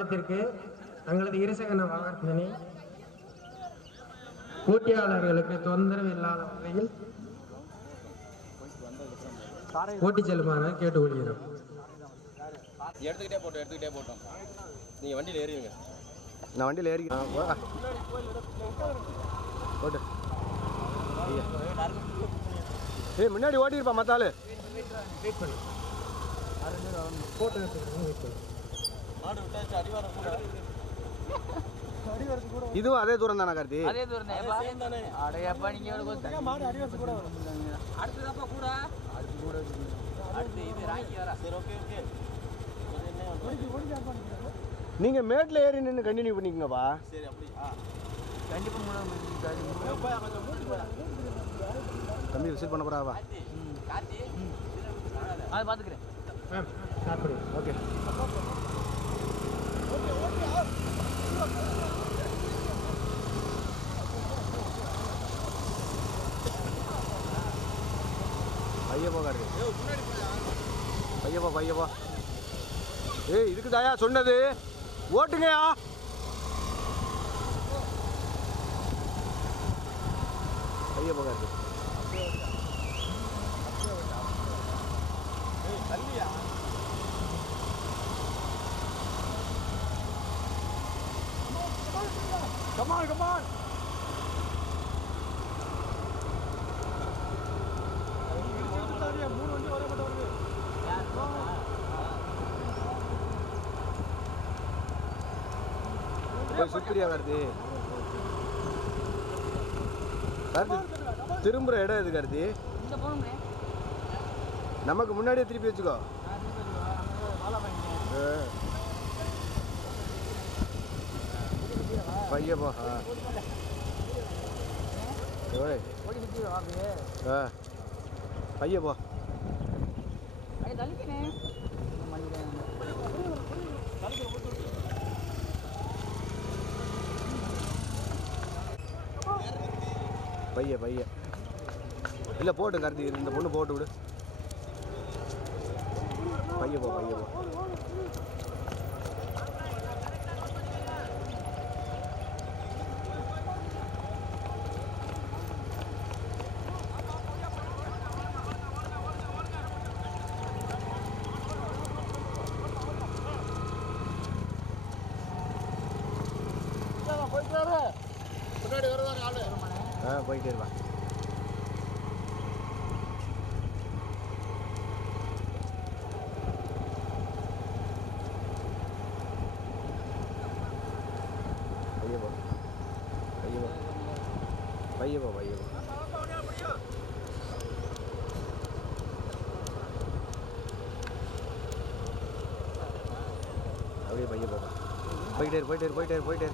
கவனத்திற்கு தங்களது இருசக்கர வாகனத்தினை போட்டியாளர்களுக்கு தொந்தரவு இல்லாத வகையில் ஓட்டிச் செல்லுமாறு கேட்டுக்கொள்கிறோம். எடுத்துக்கிட்டே போட்டோம் எடுத்துக்கிட்டே போட்டோம். நீங்கள் வண்டியில் ஏறிடுங்க. நான் வண்டியில் ஏறி. ஓட்டு ஐயா. ஏய் முன்னாடி ஓட்டிருப்பா மத்த ஆளு போட்டோ எடுத்துக்கிறோம் வெயிட் கூட இதுவும் அதே தூரம் தானே கார்த்தி? அதே தூரம் தான். அடையப்பா நீங்க கூட அடுத்ததாப்பா கூட. அடுத்து கூட அடுத்து இது ராக்கி வரா. சரி ஓகே ஓகே நீங்க மேட்ல ஏறி நின்று கண்டினியூ பண்ணிக்கங்கப்பா. சரி அப்படி. தம்பி விசிட் பண்ண போறாவா? அது பாத்துக்கிறேன் ஓகே. பையப்பா கார்த்தி. பையப்பா பையப்பா ஏய் இதுக்கு தாயா சொன்னது? ஓட்டுங்கயா. பையப்பா Karthi come on come on போய் சுத்திரியா கார்த்தி? கார்த்தி திரும்புற இடம் எது போகணுமே நமக்கு முன்னாடியே திருப்பி வச்சுக்கோ. பைய பையப்பா. ஆ. ஓய் ஆ. பையப்பா. ஐயா பைய பைய. இல்லை போட்டு கார்த்தி இந்த பொண்ணு போட்டு விடு. பைய போ பைய போ முன்னாடி வருவாங்க ஆளு ஆ போயிட்டே இருப்பா பைய போ பைய போ பைய போ பைய போ அப்படியே பைய போ போயிட்டே இரு போயிட்டே இரு போயிட்டே இரு போயிட்டே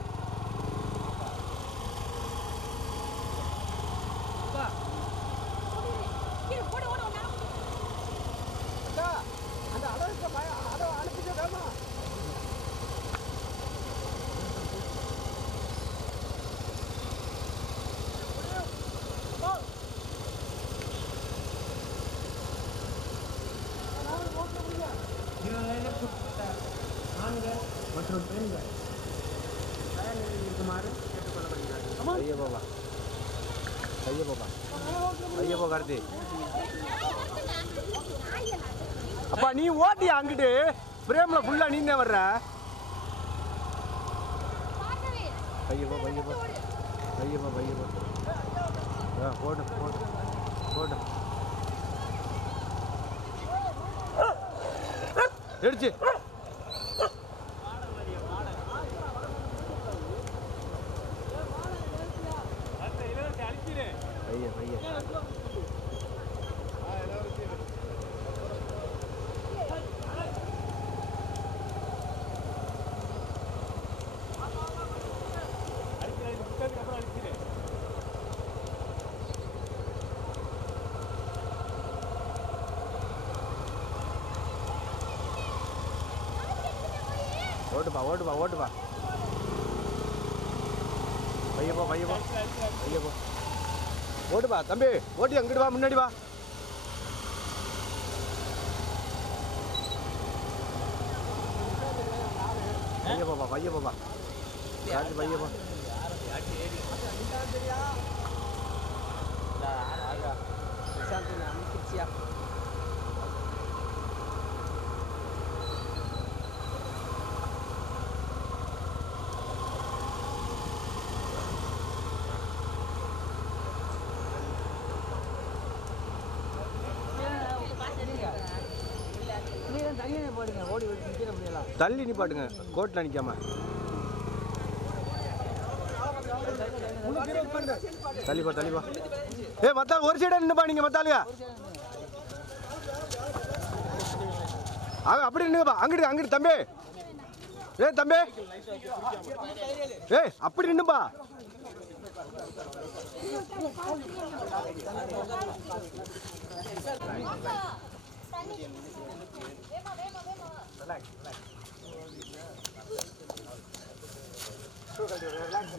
ஐயா போ அப்பா நீ ஓட்டியா அங்கிட்டு? பிரேம்ல ஃபுல்லா நீ தான் வர்ற. பையப்பா பையப்பா. பையப்பா பையப்பா. ஆ போடு போடு போடு. எடுச்சு பைய பைய ஓட்டுப்பா ஓட்டுப்பா ஓட்டுப்பா. பையப்போ பையப்போ. பையப்போ. ஓட்டுப்பா தம்பி ஓட்டி அங்கிட்டு வா முன்னாடி வா. பைய பாப்பா பைய ராஜு பைய தள்ளி நிப்பாட்டுங்க கோட்டில் நிற்காம தள்ளிப்பா தள்ளிப்பா ஏ மத்தாள் ஒரு சைடாக நின்னுப்பா நீங்கள் மத்தாளுங்க அப்படி நின்னுப்பா அங்கிட்டு அங்கிட்டு தம்பி. ஏ தம்பி. ஏய் அப்படி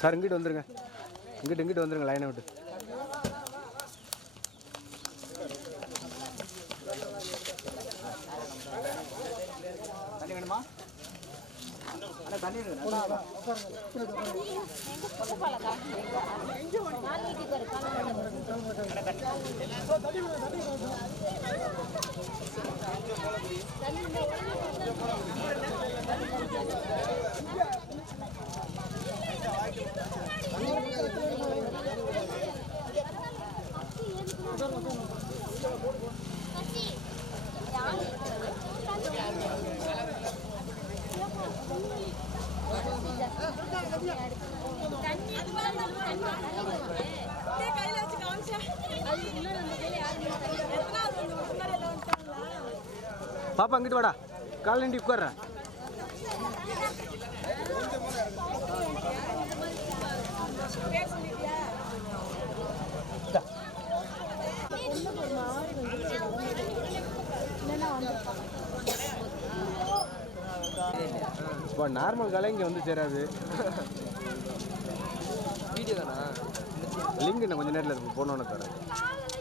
சார் இங்கிட்டு வந்துருங்க இங்கிட்டு இங்கிட்டு வந்துருங்க லைனை விட்டு கையில வச்சு காமிச்சா அது இன்னும் நம்ம கையில யாரும் எத்தனாவது வந்து முன்னாடி எல்லாம் வந்துட்டாங்களா பாப்பா இங்கிட்டு வாடா. கால் நீண்டி உட்கார்ற. பேர் சொல்லிட்டியா இப்போ நார்மல் காலை இங்கே வந்து சேராது. வீடியோ தானா? லிங்க் இன்னும் கொஞ்சம் நேரத்தில் போனோன்னு தரேன்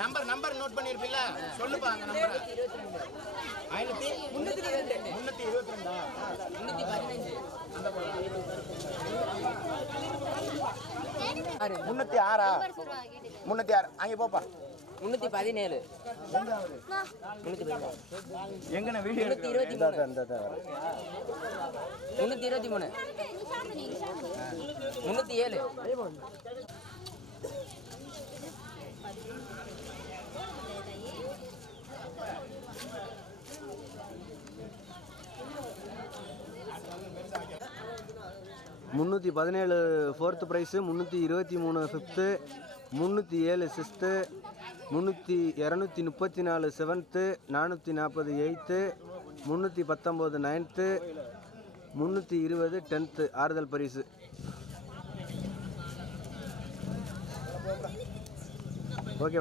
நம்பர் நம்பர் நோட் பண்ணிருப்பீல்ல? சொல்லுப்பா அந்த நம்பர். ஐநூத்தி முன்னூத்தி முன்னூத்தி இருபத்தி ரெண்டா முன்னூத்தி ஆறா? முன்னூத்தி ஆறு. அங்கே போப்பா. முன்னூத்தி பதினேழு. எங்கன வீடியோ முன்னூத்தி இருபத்தி முன்னூத்தி இருபத்தி மூணு. முன்னூத்தி ஏழு. முந்நூற்றி பதினேழு ஃபோர்த்து ப்ரைஸு முந்நூற்றி இருபத்தி மூணு ஃபிஃப்த்து முந்நூற்றி ஏழு சிக்ஸ்த்து முந்நூற்றி இரநூத்தி முப்பத்தி நாலு செவன்த்து நானூற்றி நாற்பது எயித்து முந்நூற்றி பத்தொம்போது நைன்த்து முந்நூற்றி இருபது டென்த்து ஆறுதல் பரிசு.